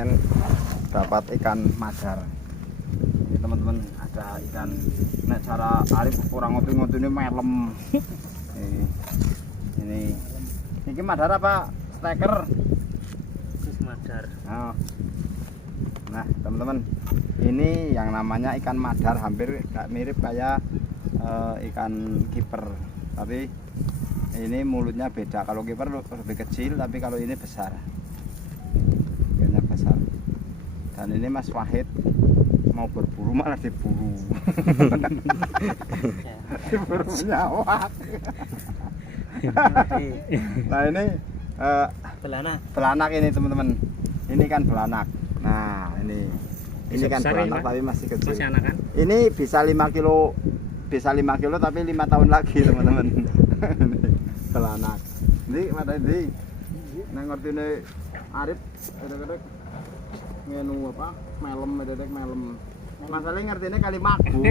panen dapat ikan madar. Ini teman-teman ada ikan. Nek cara Arif kurang ngopi-ngopi ini melem. Ini madar apa steker? Madar. Nah teman-teman, ini yang namanya ikan madar, hampir mirip kayak ikan kiper, tapi ini mulutnya beda. Kalau kiper lebih kecil, tapi kalau ini besar, ikannya besar. Dan ini Mas Wahid mau berburu malah diburu. Diburu nyawak. Nah ini belanak ini teman-teman. Ini kan belanak. Nah ini kan belanak tapi masih kecil. Masih anak kan? Ini bisa 5 kilo, tapi 5 tahun lagi teman-teman. Belanak. Ini mata ini. Nang ngertine Arif kadang-kadang ngenu apa? Melem, dedek melem. Masalahnya ngertine kali magung.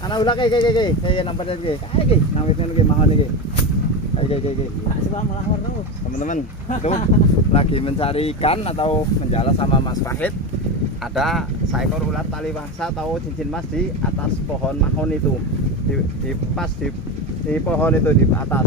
Anak ulah kayak nampak tadi kayak nampak ini mahon ini kayak teman-teman itu lagi mencari ikan atau menjala sama Mas Wahid. Ada seekor ular tali wangsa atau cincin mas di atas pohon mahon itu, di pohon itu di atas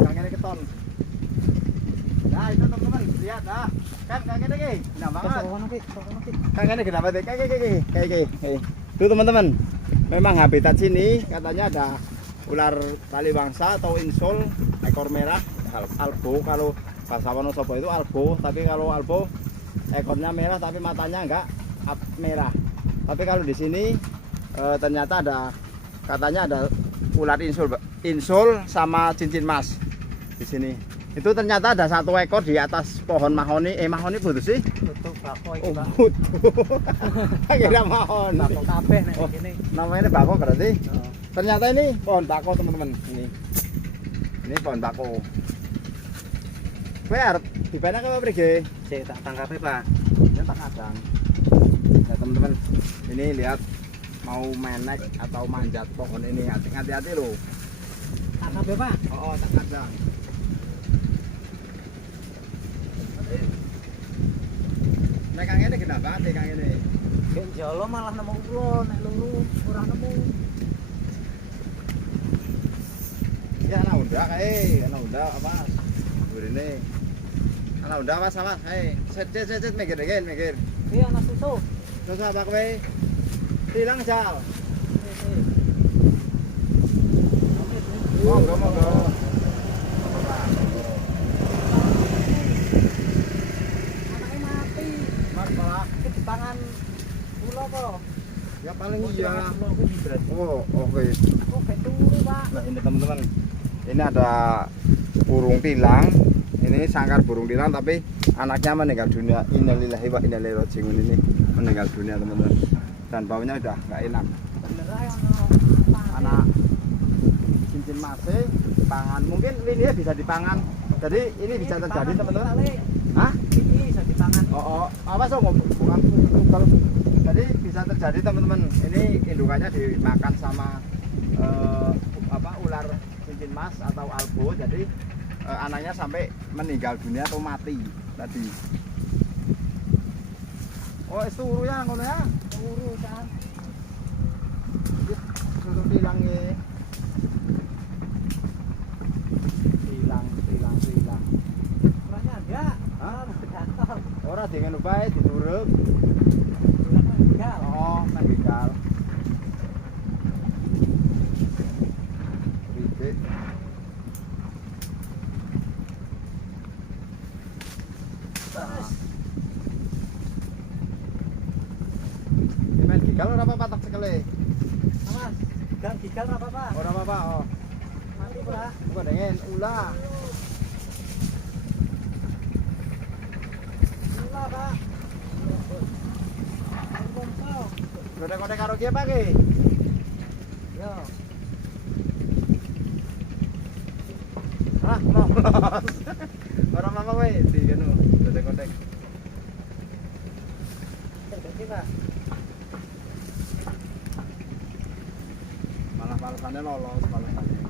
kangnya keton. Nah itu teman-teman lihat dah kan kangnya ini nah banget kangnya kenapa deh kayak itu teman-teman. Memang habitat sini katanya ada ular tali wangsa atau insol ekor merah albo. Kalau bahasa Wonosobo itu albo, tapi kalau albo ekornya merah tapi matanya enggak merah. Tapi kalau di sini ternyata katanya ada ular insol sama cincin mas di sini. Itu ternyata ada 1 ekor di atas pohon mahoni. Mahoni butuh sih? Butuh bako iki, Pak. Butuh. Kira mahon. Bako kabeh nek kene. Namanya bako berarti? Ternyata ini pohon bako, teman-teman. Ini pohon bako. Kowe arep dibanak apa prige? Sik tak tangkape, Pak. Ya tak kadang. Ya teman-teman, ini lihat mau menek atau manjat pohon ini, hati-hati loh. Tangkape, Pak. Oh, tak kadang. Nek kang ini kenapa ate kang ini? Nek jalo malah nemu ulo, nek luru ora nemu. Ya ana undak kae, ana undak apa? Burine. Ana undak apa sama? Set mikir. Iya ana susu. Susu apa kowe? Tilang jal. Monggo. Tangan ulo kok. Ya paling iya. Oh, oke. Kok gak turu, Pak. Nah, ini teman-teman. Ini ada burung tilang. Ini sangkar burung tilang tapi anaknya meninggal dunia. Innalillahi wa inna ilaihi raji'un. Ini meninggal dunia, teman-teman. Dan baunya udah enggak enak. Bener ae Anak cincin masih dipangan. Mungkin ini bisa dipangan. Jadi ini bisa terjadi, teman-teman. Hah? Ini bisa dipangan. Oh, apa so bukan kalau jadi bisa terjadi, teman-teman. Ini indukannya dimakan sama ular cincin mas atau albo. Jadi anaknya sampai meninggal dunia atau mati tadi. Oh, itu urunya ngono ya? Turu kan. Suruh hilang ya. Hilang. Orangnya enggak. Gatal. Ora dengan bae dituruk. Enggak. Oh, nang begal. Ribet. Ini main begal ora apa patok sekele. gigal apa Pak? Ora apa-apa, oh. Mati ora? Bukan dengan ulah. Ulah Pak. Kodek-kodek karo ki apa ki? Yo. Hah, mau. Ora apa kowe di kene kodek-kodek. Jadi Pak. Malah balasannya lolos balasannya.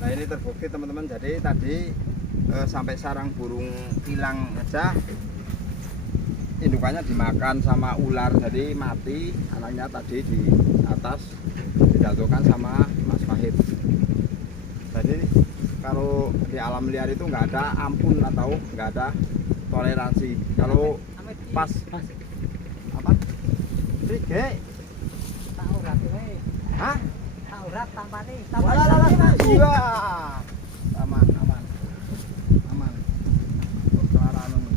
Nah ini terbukti teman-teman, jadi tadi sampai sarang burung hilang aja indukannya dimakan sama ular, jadi mati anaknya tadi di atas dijatuhkan sama Mas Fahid. Jadi kalau di alam liar itu nggak ada ampun atau nggak ada toleransi. Kalau pas apa? Trige. Tak urat kowe. Hah? Tak urat tampani. Walah, iya. Aman, aman. Aman. Kelaraan ini.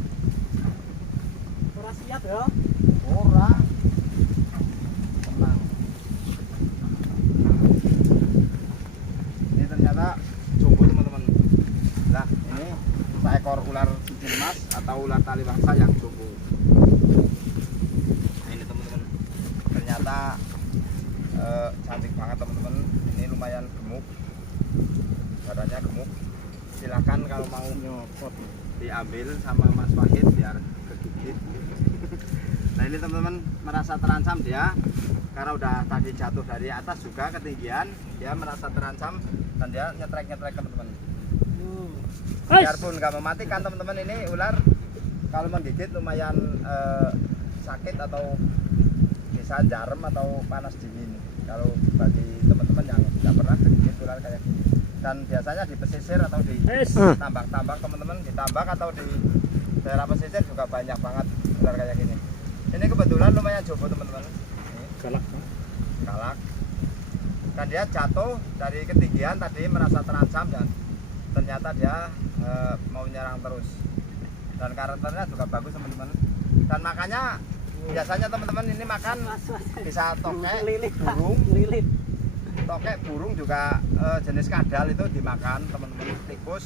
Ora siap ya. Ora. Tenang. Ini ternyata jumbo teman-teman. Nah, ini seekor ular cincin emas atau ular tali bangsa yang jumbo. Nah, ini teman-teman. Ternyata cantik banget teman-teman. Ini lumayan gemuk. Badannya gemuk. Silakan kalau mau nyopot diambil sama Mas Wahid biar kegigit. Nah ini teman-teman merasa terancam dia karena udah tadi jatuh dari atas juga ketinggian, dia merasa terancam dan dia nyetrek-nyetrek teman-teman. Biarpun nggak mematikan teman-teman, ini ular kalau menggigit lumayan sakit atau bisa jarum atau panas dingin. Kalau bagi teman-teman yang tidak pernah digigit ular kayak gini, dan biasanya di pesisir atau di tambak-tambak teman-teman, di tambak atau di daerah pesisir juga banyak banget ular kayak gini. Ini kebetulan lumayan jumbo teman-teman. Galak. Galak. Dan dia jatuh dari ketinggian tadi merasa terancam dan ternyata dia mau nyerang terus. Dan karakternya juga bagus teman-teman. Dan makanya biasanya teman-teman ini makan bisa tokek, burung, lilit. tokek, burung juga jenis kadal itu dimakan teman-teman. Tikus,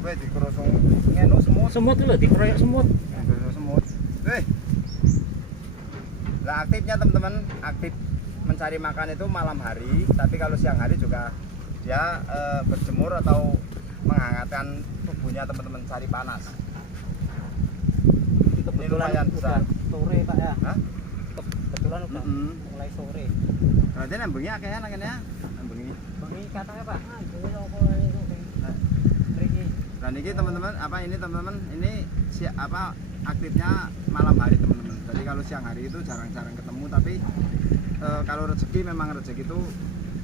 gue dikerusung ngenu semut. Semut lho dikeroyok semut. Semut. Nah aktifnya teman-teman, aktif mencari makan itu malam hari, tapi kalau siang hari juga dia berjemur atau menghangatkan tubuhnya teman-teman, cari panas. Ini lumayan besar. Sore Pak ya. Hah? Kebetulan udah mulai sore. Berarti nembengnya kayaknya nangkenya nembengnya. Bengi katanya Pak. Ah, ini apa itu? Mriki. Dan ini teman-teman, apa ini teman-teman, ini apa aktifnya malam hari teman-teman. Jadi kalau siang hari itu jarang-jarang ketemu, tapi kalau rezeki memang rezeki itu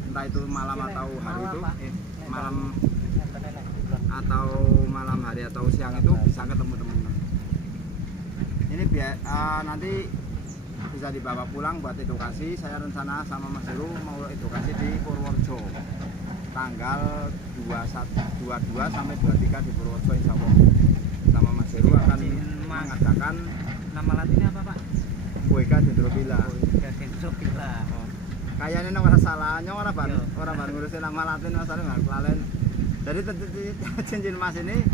entah itu malam atau hari itu malam atau malam hari atau siang itu bisa ketemu teman-teman. Ini nanti bisa dibawa pulang buat edukasi. Saya rencana sama Mas Heru mau edukasi di Purworejo tanggal 22 sampai 23 di Purworejo, insya Allah. Sama Mas Heru akan mengadakan, Nama latinnya apa Pak? Boyka Dendrophylla. Dendrophylla. Kayaknya nang ora salah, nyong ora ban ngurusin nama latin asale nggak kelalen. Jadi cincin emas ini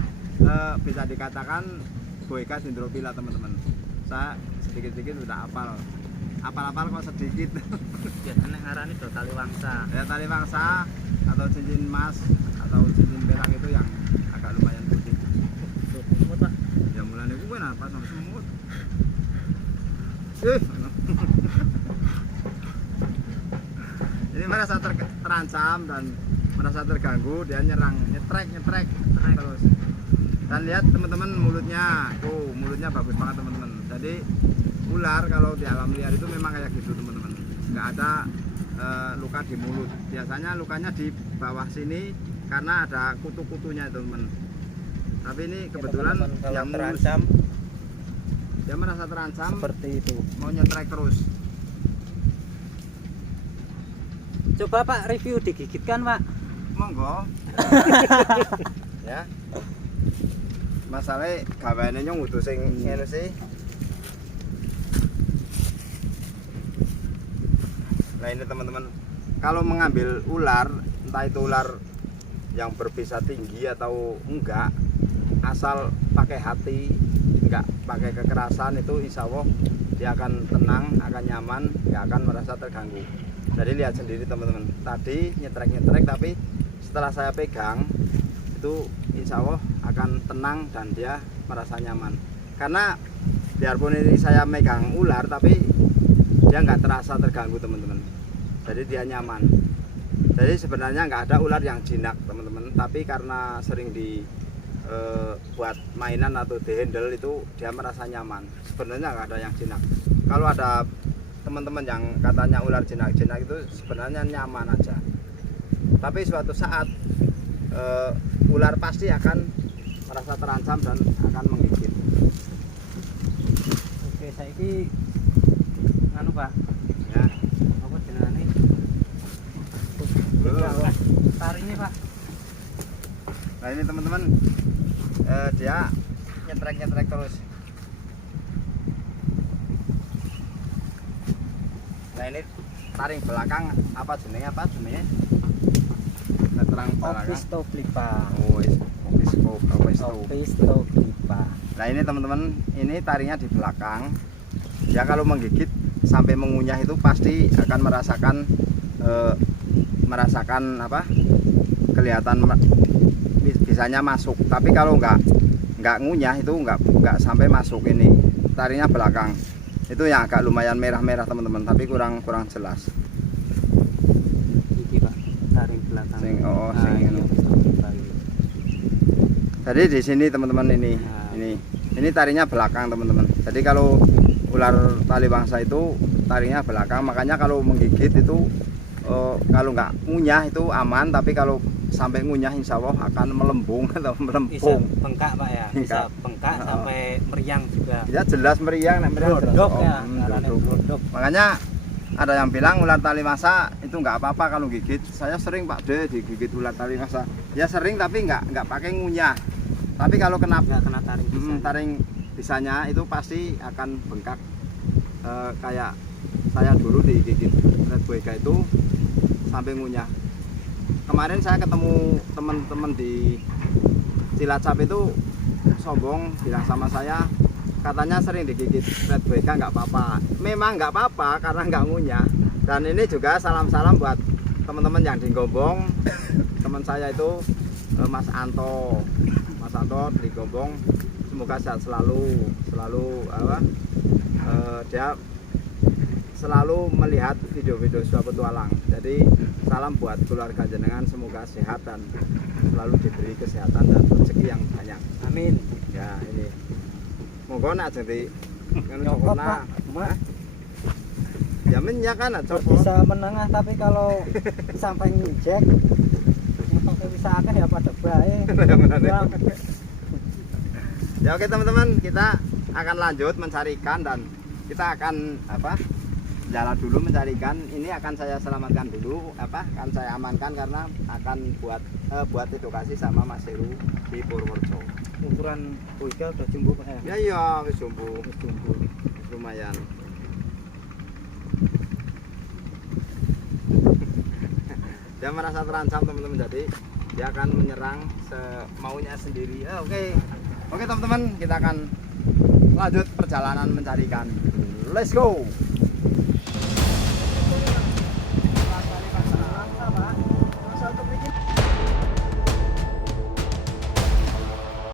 bisa dikatakan Boyka Dendrophylla teman-teman. Saya sedikit-sedikit udah apal kok sedikit. Biasanya ngarani do tali wangsa. Ya tali wangsa atau cincin emas atau cincin perak itu yang agak lumayan putih. Semut Pak. Ya mulane kuwi apa sama semut. Ini merasa terancam dan merasa terganggu, dia nyerang, nyetrek terus. Dan lihat teman-teman mulutnya, mulutnya bagus banget teman-teman. Jadi ular kalau di alam liar itu memang kayak gitu teman-teman, nggak ada luka di mulut. Biasanya lukanya di bawah sini karena ada kutu-kutunya teman-teman. Tapi ini kebetulan yang terancam, dia merasa terancam seperti itu, mau nyetrek terus. Coba Pak review digigitkan Pak. Monggo. Ya. Masalahnya gaweane nyong utuh sing ngene sih. Nah ini teman-teman, kalau mengambil ular, entah itu ular yang berbisa tinggi atau enggak, asal pakai hati, enggak pakai kekerasan, itu insya Allah dia akan tenang, akan nyaman, enggak akan merasa terganggu. Jadi lihat sendiri teman-teman, tadi nyetrek-nyetrek, tapi setelah saya pegang itu insya Allah akan tenang dan dia merasa nyaman. Karena biarpun ini saya megang ular, tapi dia nggak terasa terganggu teman-teman. Jadi dia nyaman. Jadi sebenarnya nggak ada ular yang jinak teman-teman, tapi karena sering buat mainan atau dihandle itu dia merasa nyaman. Sebenarnya nggak ada yang jinak. Kalau ada teman-teman yang katanya ular jinak-jinak itu sebenarnya nyaman aja. Tapi suatu saat ular pasti akan merasa terancam dan akan menggigit. Oke, saiki anu Pak. Ya. Apa jenenge? Taringnya Pak. Nah ini teman-teman, dia nyetrek terus. Nah ini taring belakang apa jenenge terang belakang. Opistoplipa. Opistoplipa. Nah ini teman-teman, ini taringnya di belakang. Dia kalau menggigit sampai mengunyah itu pasti akan merasakan apa? Kelihatan bisanya masuk. Tapi kalau nggak ngunyah itu nggak sampai masuk. Ini taringnya belakang. Itu yang agak lumayan merah-merah teman-teman, tapi kurang jelas. Iki Pak, taring belakang. Jadi di sini teman-teman ini taringnya belakang teman-teman. Jadi kalau ular tali bangsa itu taringnya belakang, makanya kalau menggigit itu kalau nggak ngunyah itu aman, tapi kalau sampai ngunyah insya Allah akan melembung atau melempung. Bisa bengkak Pak ya, bisa bengkak sampai meriang juga. Ya jelas meriang, Glodok ya, glodok. Makanya ada yang bilang ular tali masa itu nggak apa-apa kalau gigit. Saya sering Pak De digigit ular tali masa. Ya sering tapi nggak pakai ngunyah. Tapi kalau kena taring bisa. Taring bisanya itu pasti akan bengkak. Kayak saya dulu digigit red boyga itu sampai ngunyah. Kemarin saya ketemu teman-teman di Cilacap itu sombong bilang sama saya, katanya sering digigit red boyga nggak apa-apa. Memang nggak apa-apa karena nggak ngunyah. Dan ini juga salam-salam buat teman-teman yang di Gombong. Teman saya itu Mas Anto di Gombong, semoga sehat selalu apa, dia selalu melihat video-video Suah Petualang. Jadi salam buat keluarga jenengan, semoga sehat dan selalu diberi kesehatan dan rezeki yang banyak. Amin. Ya ini monggo nak jadi Nyokot Pak. ya minyak kan bisa menengah, tapi kalau sampai nginjek nyokotnya bisa akeh ya pada bae. Ya oke teman-teman, kita akan lanjut mencari ikan dan kita akan jalan dulu mencari ikan. Ini akan saya selamatkan dulu, akan saya amankan karena akan buat edukasi sama Mas Heru di Purworejo. Ukuran boyga udah jumbo Pak ya? Ya wis jumbo. Lumayan. Dia merasa terancam teman-teman, jadi dia akan menyerang semaunya sendiri. Oke teman-teman, kita akan lanjut perjalanan mencari ikan. Let's go.